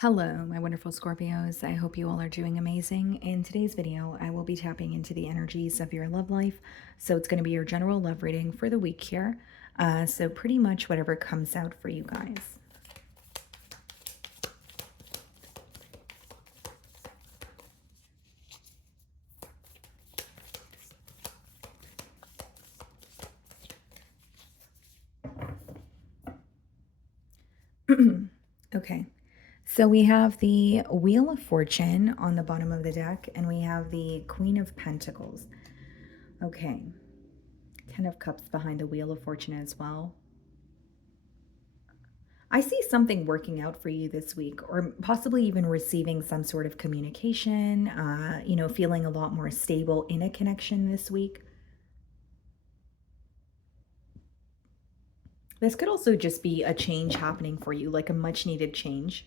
Hello, my wonderful Scorpios. I hope you all are doing amazing. In today's video, I will be tapping into the energies of your love life. So it's going to be your general love reading for the week here. So pretty much whatever comes out for you guys. Okay. So we have the Wheel of Fortune on the bottom of the deck, and we have the Queen of Pentacles. Okay. 10 of Cups behind the Wheel of Fortune as well. I see something working out for you this week, or possibly even receiving some sort of communication, feeling a lot more stable in a connection this week. This could also just be a change happening for you, like a much needed change.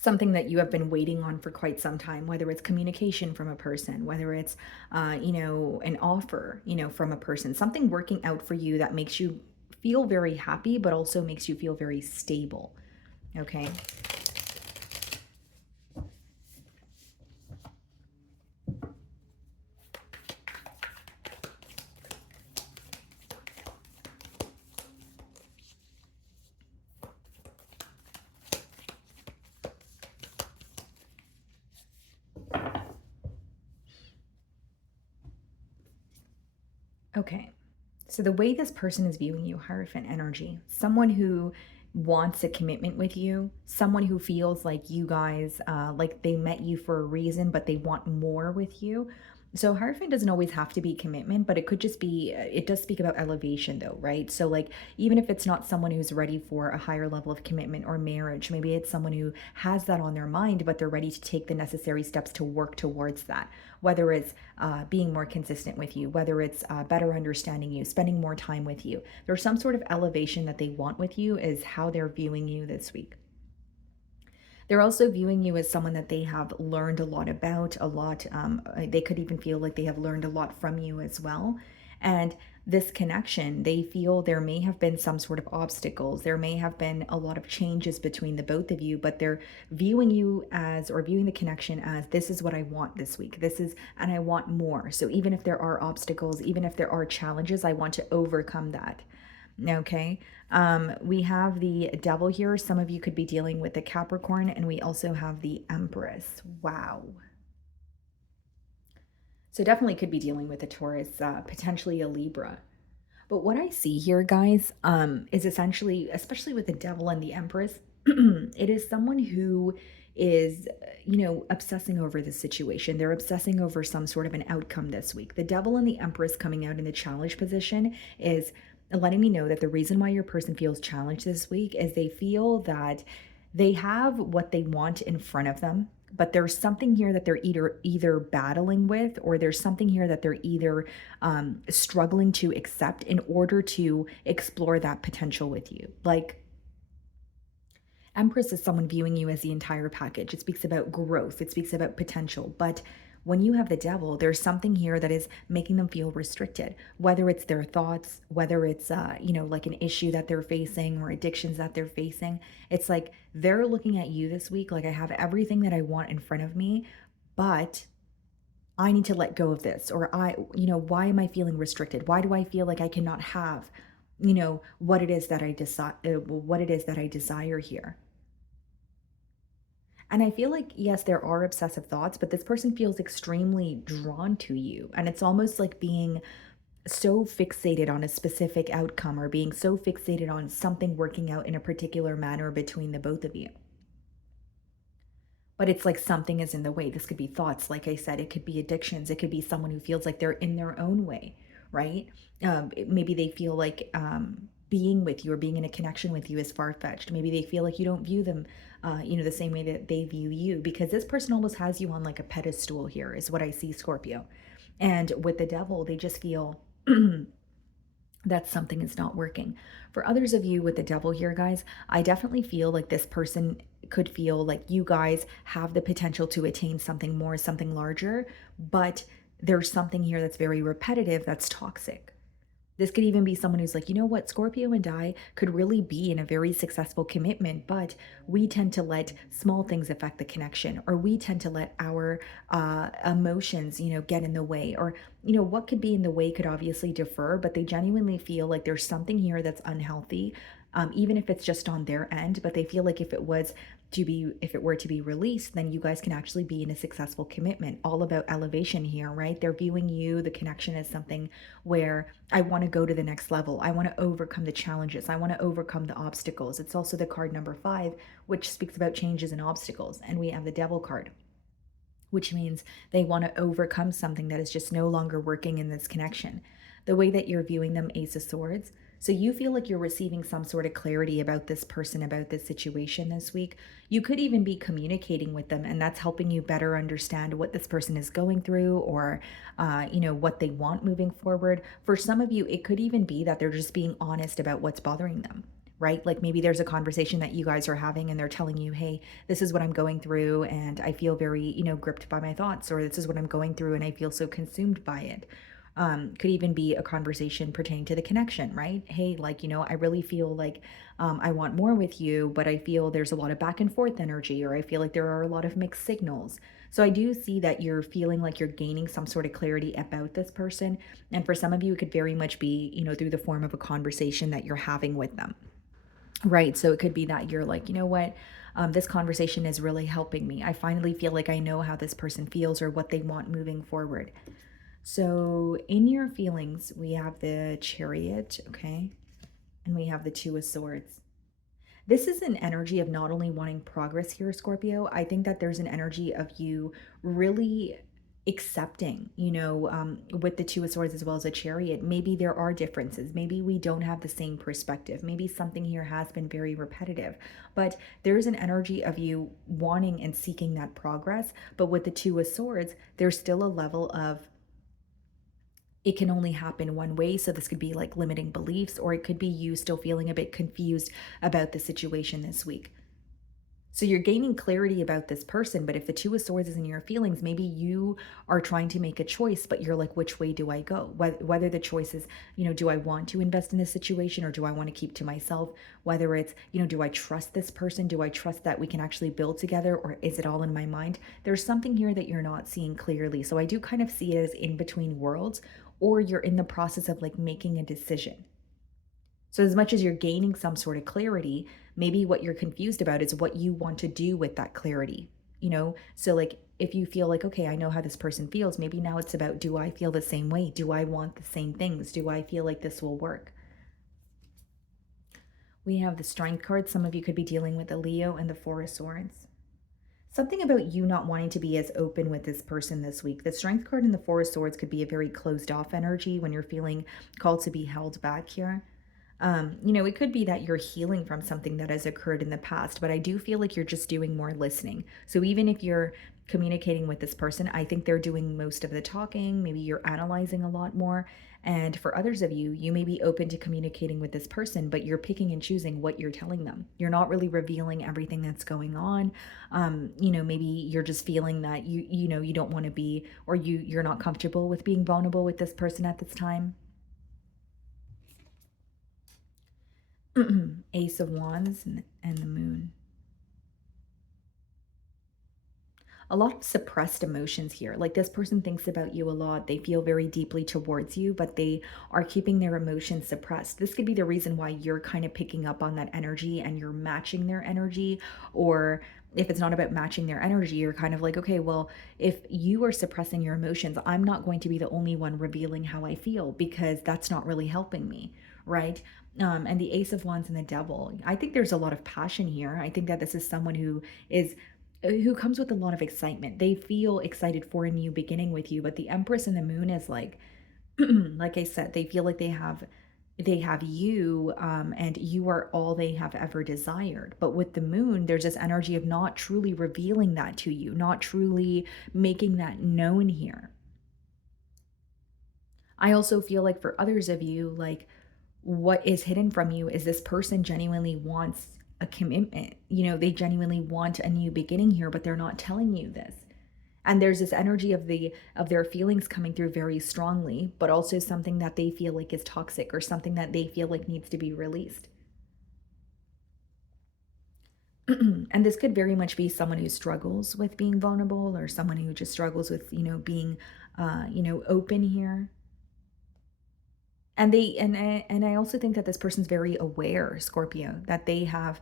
Something that you have been waiting on for quite some time, whether it's communication from a person, whether it's, an offer, from a person, something working out for you that makes you feel very happy, but also makes you feel very stable. Okay. Okay. So the way this person is viewing you, Hierophant energy, someone who wants a commitment with you, someone who feels like you guys, like they met you for a reason, but they want more with you. So Hierophant doesn't always have to be commitment, but it could just be, it does speak about elevation though, right? So like, even if it's not someone who's ready for a higher level of commitment or marriage, maybe it's someone who has that on their mind, but they're ready to take the necessary steps to work towards that. Whether it's being more consistent with you, whether it's better understanding you, spending more time with you. There's some sort of elevation that they want with you, is how they're viewing you this week. They're also viewing you as someone that they have learned a lot about, a lot. They could even feel like they have learned a lot from you as well. And this connection, they feel there may have been some sort of obstacles. There may have been a lot of changes between the both of you, but they're viewing you as, or viewing the connection as, this is what I want this week. This is, and I want more. So even if there are obstacles, even if there are challenges, I want to overcome that. Okay. We have the Devil here. Some of you could be dealing with the Capricorn, and we also have the Empress. Wow. So definitely could be dealing with a Taurus, potentially a Libra. But what I see here, guys, is essentially, especially with the Devil and the Empress, it is someone who is, obsessing over the situation. They're obsessing over some sort of an outcome this week. The Devil and the Empress coming out in the challenge position is letting me know that the reason why your person feels challenged this week is they feel that they have what they want in front of them, but there's something here that they're either battling with, or there's something here that they're either struggling to accept in order to explore that potential with you. Like, Empress is someone viewing you as the entire package. It speaks about growth, it speaks about potential. But when you have the Devil, there's something here that is making them feel restricted, whether it's their thoughts, whether it's, like an issue that they're facing or addictions that they're facing. It's like they're looking at you this week like, I have everything that I want in front of me, but I need to let go of this. Or why am I feeling restricted? Why do I feel like I cannot have, what it is that I decide, what it is that I desire here? And I feel like, yes, there are obsessive thoughts, but this person feels extremely drawn to you. And it's almost like being so fixated on a specific outcome, or being so fixated on something working out in a particular manner between the both of you. But it's like something is in the way. This could be thoughts, like I said, it could be addictions, it could be someone who feels like they're in their own way, right? Maybe they feel like being with you or being in a connection with you is far-fetched. Maybe they feel like you don't view them, the same way that they view you, because this person almost has you on like a pedestal here, is what I see, Scorpio. And with the Devil, they just feel that something is not working. For others of you with the Devil here, guys, I definitely feel like this person could feel like you guys have the potential to attain something more, something larger, but there's something here that's very repetitive, that's toxic. This could even be someone who's like, you know what, Scorpio and I could really be in a very successful commitment, but we tend to let small things affect the connection, or we tend to let our emotions, get in the way, or, what could be in the way could obviously defer, but they genuinely feel like there's something here that's unhealthy, even if it's just on their end, but they feel like if it were to be released, then you guys can actually be in a successful commitment. All about elevation here, right? They're viewing you, the connection, as something where I want to go to the next level. I want to overcome the challenges. I want to overcome the obstacles. It's also the card number 5, which speaks about changes and obstacles. And we have the devil card, which means they want to overcome something that is just no longer working in this connection. The way that you're viewing them, Ace of Swords. So you feel like you're receiving some sort of clarity about this person, about this situation this week. You could even be communicating with them, and that's helping you better understand what this person is going through, or, what they want moving forward. For some of you, it could even be that they're just being honest about what's bothering them, right? Like maybe there's a conversation that you guys are having and they're telling you, hey, this is what I'm going through and I feel very, gripped by my thoughts, or this is what I'm going through and I feel so consumed by it. Could even be a conversation pertaining to the connection, right? Hey, like, I really feel like I want more with you, but I feel there's a lot of back and forth energy, or I feel like there are a lot of mixed signals. So I do see that you're feeling like you're gaining some sort of clarity about this person. And for some of you, it could very much be, through the form of a conversation that you're having with them. Right. So it could be that you're like, you know what? This conversation is really helping me. I finally feel like I know how this person feels or what they want moving forward. So in your feelings, we have the Chariot, okay? And we have the Two of Swords. This is an energy of not only wanting progress here, Scorpio. I think that there's an energy of you really accepting, with the Two of Swords as well as a Chariot. Maybe there are differences. Maybe we don't have the same perspective. Maybe something here has been very repetitive, but there's an energy of you wanting and seeking that progress. But with the Two of Swords, there's still a level of it can only happen one way. So this could be like limiting beliefs, or it could be you still feeling a bit confused about the situation this week. So you're gaining clarity about this person, but if the Two of Swords is in your feelings, maybe you are trying to make a choice, but you're like, which way do I go? Whether the choice is, do I want to invest in this situation or do I want to keep to myself? Whether it's, do I trust this person? Do I trust that we can actually build together, or is it all in my mind? There's something here that you're not seeing clearly. So I do kind of see it as in between worlds, or you're in the process of like making a decision. So, as much as you're gaining some sort of clarity, maybe what you're confused about is what you want to do with that clarity. So like if you feel like, okay, I know how this person feels, maybe now it's about, do I feel the same way? Do I want the same things? Do I feel like this will work? We have the Strength card. Some of you could be dealing with the Leo and the Four of Swords. Something about you not wanting to be as open with this person this week. The Strength card and the Four of Swords could be a very closed off energy when you're feeling called to be held back here. It could be that you're healing from something that has occurred in the past, but I do feel like you're just doing more listening. So even if you're communicating with this person, I think they're doing most of the talking. Maybe you're analyzing a lot more. And for others of you, you may be open to communicating with this person, but you're picking and choosing what you're telling them. You're not really revealing everything that's going on. Maybe you're just feeling that you don't want to be, or you're not comfortable with being vulnerable with this person at this time. Ace of Wands and the Moon. A lot of suppressed emotions here. Like this person thinks about you a lot. They feel very deeply towards you, but they are keeping their emotions suppressed. This could be the reason why you're kind of picking up on that energy and you're matching their energy. Or if it's not about matching their energy, you're kind of like, okay, well, if you are suppressing your emotions, I'm not going to be the only one revealing how I feel because that's not really helping me, right? And the Ace of Wands and the Devil. I think there's a lot of passion here. I think that this is someone who comes with a lot of excitement. They feel excited for a new beginning with you, but the Empress and the Moon is like like I said, they feel like they have you, and you are all they have ever desired. But with the Moon, there's this energy of not truly revealing that to you, not truly making that known here. I also feel like for others of you, like what is hidden from you is this person genuinely wants a commitment. They genuinely want a new beginning here, but they're not telling you this. And there's this energy of their feelings coming through very strongly, but also something that they feel like is toxic or something that they feel like needs to be released. And this could very much be someone who struggles with being vulnerable or someone who just struggles with, being open here. And I also think that this person's very aware, Scorpio, that they have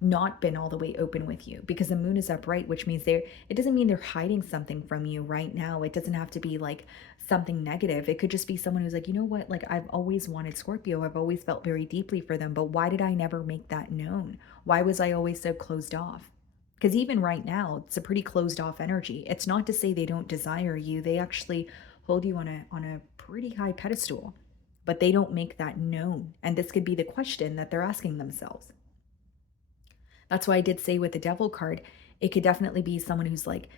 not been all the way open with you because the moon is upright, which means it doesn't mean they're hiding something from you right now. It doesn't have to be like something negative. It could just be someone who's like, you know what, like I've always wanted Scorpio. I've always felt very deeply for them, but why did I never make that known? Why was I always so closed off? Because even right now, it's a pretty closed off energy. It's not to say they don't desire you. They actually hold you on a pretty high pedestal, but they don't make that known. And this could be the question that they're asking themselves. That's why I did say with the devil card, it could definitely be someone who's like,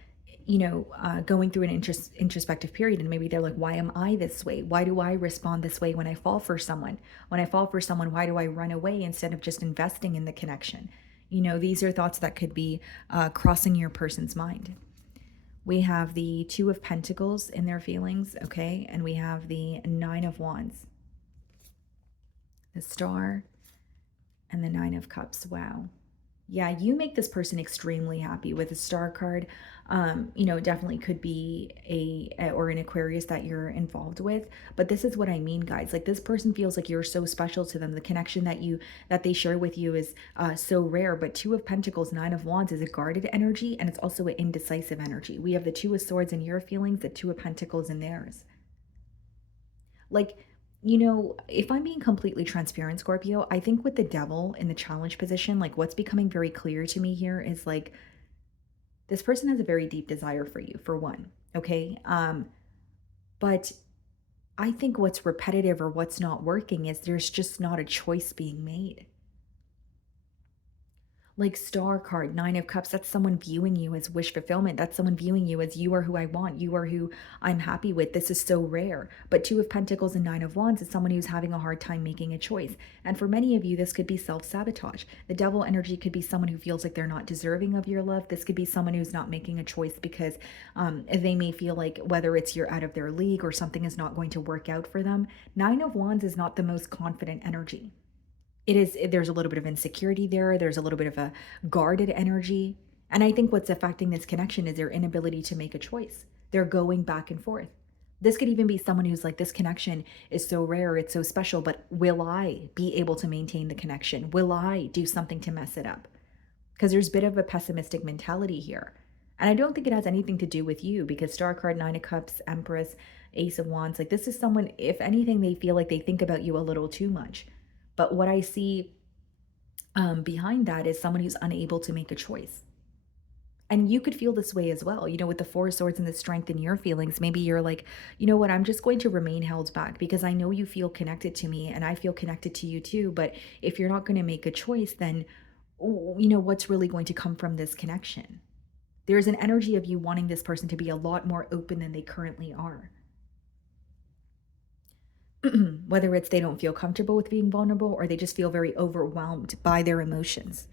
going through an introspective period. And maybe they're like, why am I this way? Why do I respond this way when I fall for someone? When I fall for someone, why do I run away instead of just investing in the connection? These are thoughts that could be crossing your person's mind. We have the Two of Pentacles in their feelings, okay? And we have the Nine of Wands, the Star, and the Nine of Cups. Wow. Yeah, you make this person extremely happy with a Star card. It definitely could be or an Aquarius that you're involved with. But this is what I mean, guys. Like this person feels like you're so special to them. The connection that they share with you is so rare. But Two of Pentacles, Nine of Wands is a guarded energy, and it's also an indecisive energy. We have the Two of Swords in your feelings, the Two of Pentacles in theirs. Like, if I'm being completely transparent, Scorpio, I think with the devil in the challenge position, like what's becoming very clear to me here is like this person has a very deep desire for you, for one. Okay. But I think what's repetitive or what's not working is there's just not a choice being made. Like Star card, Nine of Cups, that's someone viewing you as wish fulfillment. That's someone viewing you as you are who I want. You are who I'm happy with. This is so rare. But Two of Pentacles and Nine of Wands is someone who's having a hard time making a choice. And for many of you, this could be self-sabotage. The devil energy could be someone who feels like they're not deserving of your love. This could be someone who's not making a choice because they may feel like whether it's you're out of their league or something is not going to work out for them. Nine of Wands is not the most confident energy. There's a little bit of insecurity there. There's a little bit of a guarded energy. And I think what's affecting this connection is their inability to make a choice. They're going back and forth. This could even be someone who's like, this connection is so rare, it's so special, but will I be able to maintain the connection? Will I do something to mess it up? Because there's a bit of a pessimistic mentality here. And I don't think it has anything to do with you because Star card, Nine of Cups, Empress, Ace of Wands, like this is someone, if anything, they feel like they think about you a little too much. But what I see behind that is someone who's unable to make a choice. And you could feel this way as well, with the Four of Swords and the strength in your feelings. Maybe you're like, you know what, I'm just going to remain held back because I know you feel connected to me and I feel connected to you too. But if you're not going to make a choice, then, what's really going to come from this connection? There's an energy of you wanting this person to be a lot more open than they currently are. Whether it's they don't feel comfortable with being vulnerable or they just feel very overwhelmed by their emotions.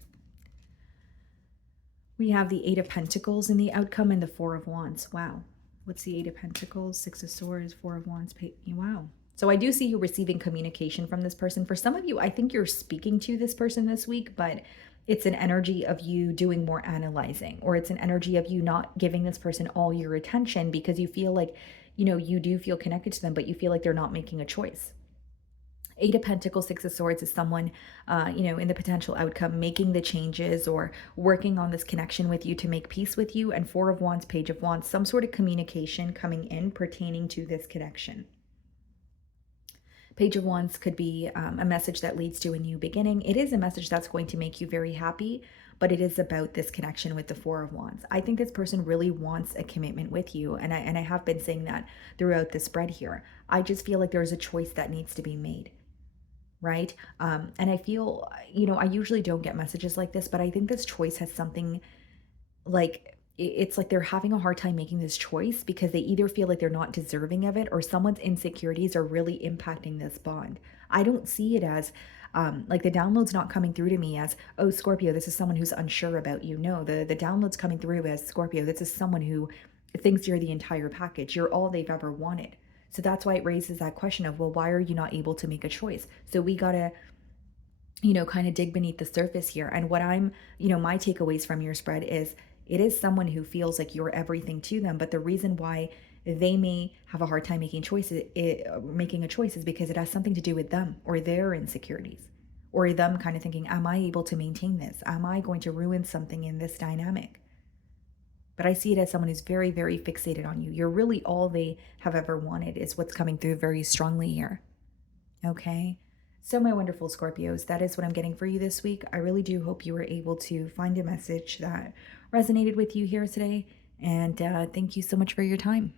We have the Eight of Pentacles in the outcome and the Four of Wands. Wow. What's the Eight of Pentacles? Six of Swords, Four of Wands. Wow. So I do see you receiving communication from this person. For some of you, I think you're speaking to this person this week, but it's an energy of you doing more analyzing, or it's an energy of you not giving this person all your attention because you feel like, you do feel connected to them, but you feel like they're not making a choice. Eight of Pentacles, Six of Swords is someone, in the potential outcome, making the changes or working on this connection with you to make peace with you. And Four of Wands, Page of Wands, some sort of communication coming in pertaining to this connection. Page of Wands could be a message that leads to a new beginning. It is a message that's going to make you very happy, but it is about this connection with the Four of Wands. I think this person really wants a commitment with you, and I have been saying that throughout the spread here. I just feel like there's a choice that needs to be made, right? And I feel, I usually don't get messages like this, but I think this choice has something like, it's like they're having a hard time making this choice because they either feel like they're not deserving of it or someone's insecurities are really impacting this bond. I don't see it as Like the download's not coming through to me as, oh, Scorpio, this is someone who's unsure about you. No, the download's coming through as Scorpio, this is someone who thinks you're the entire package. You're all they've ever wanted. So that's why it raises that question of, well, why are you not able to make a choice? So we gotta, kind of dig beneath the surface here. And what my takeaways from your spread is it is someone who feels like you're everything to them. But the reason why they may have a hard time making a choice is because it has something to do with them or their insecurities or them kind of thinking, am I able to maintain this? Am I going to ruin something in this dynamic? But I see it as someone who's very, very fixated on you. You're really all they have ever wanted, is what's coming through very strongly here. Okay. So, my wonderful Scorpios, that is what I'm getting for you this week. I really do hope you were able to find a message that resonated with you here today. And thank you so much for your time.